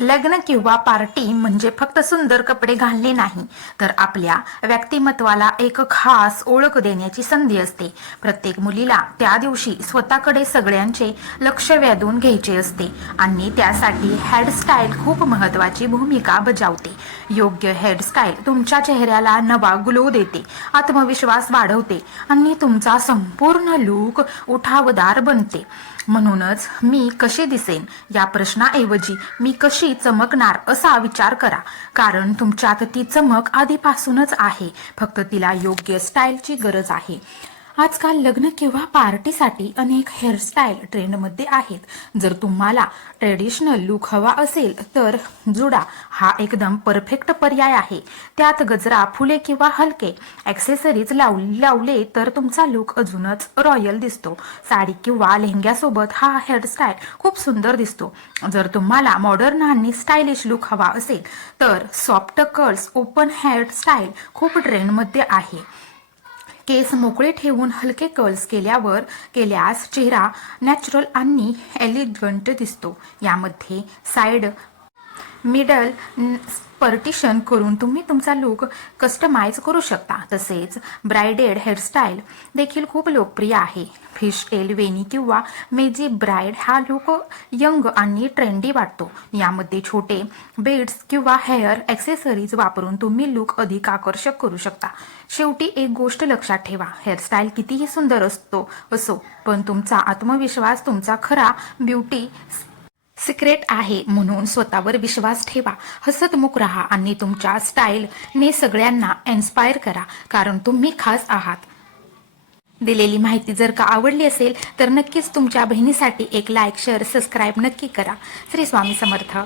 लग्न किंवा पार्टी म्हणजे फक्त सुंदर कपडे घालणे नाही, तर आपल्या व्यक्तिमत्वाला एक खास ओळख देण्याची संधी असते. प्रत्येक मुलीला त्या दिवशी स्वतःकडे सगळ्यांचे लक्ष वेधून घ्यायचे असते आणि त्यासाठी हेअरस्टाईल खूप महत्त्वाची भूमिका बजावते. योग्य हेअरस्टाईल तुमच्या चेहऱ्याला नवा ग्लो देते, आत्मविश्वास वाढवते आणि तुमचा संपूर्ण लूक उठावदार बनते. म्हणूनच मी कशी दिसेन या प्रश्नाऐवजी मी कशी चमकणार असा विचार करा, कारण तुमच्यात ती चमक आधीपासूनच आहे, फक्त तिला योग्य स्टाईलची गरज आहे. आजकाल लग्न किंवा पार्टीसाठी अनेक हेअरस्टाईल ट्रेंडमध्ये आहेत. जर तुम्हाला ट्रेडिशनल लुक हवा असेल तर जुडा हा एकदम परफेक्ट पर्याय आहे. त्यात गजरा, फुले किंवा हलके ॲक्सेसरीज लावले तर तुमचा लुक अजूनच रॉयल दिसतो. साडी किंवा लेहंग्यासोबत हा हेअरस्टाईल खूप सुंदर दिसतो. जर तुम्हाला मॉडर्न आणि स्टायलिश लुक हवा असेल तर सॉफ्ट कर्ल्स ओपन हेअरस्टाईल खूप ट्रेंडमध्ये आहे. केस मोकळे ठेवून हलके कर्ल्स केल्यास चेहरा नॅचरल आणि एलिगंट दिसतो. यामध्ये साइड मिडल पर्टिशन करून तुम्ही तुमचा लुक कस्टमाइज करू शकता. तसेच ब्राइडेड हेअरस्टाईल देखील खूप लोकप्रिय आहे. फिश टेल, वेणी किंवा मेजी ब्राइड हा लुक यंग आणि ट्रेंडी वाटतो. यामध्ये छोटे बेड्स किंवा हेअर ॲक्सेसरीज वापरून तुम्ही लुक अधिक आकर्षक करू शकता. शेवटी एक गोष्ट लक्षात ठेवा, हेअरस्टाईल कितीही सुंदर असो, पण तुमचा आत्मविश्वास तुमचा खरा ब्युटी सिक्रेट आहे. म्हणून स्वतःवर विश्वास ठेवा, हसतमुख राहा आणि तुमच्या स्टाईलने सगळ्यांना इन्स्पायर करा, कारण तुम्ही खास आहात. दिलेली माहिती जर का आवडली असेल तर नक्कीच तुमच्या बहिणीसाठी एक लाईक, शेअर, सबस्क्राईब नक्की करा. श्री स्वामी समर्थ.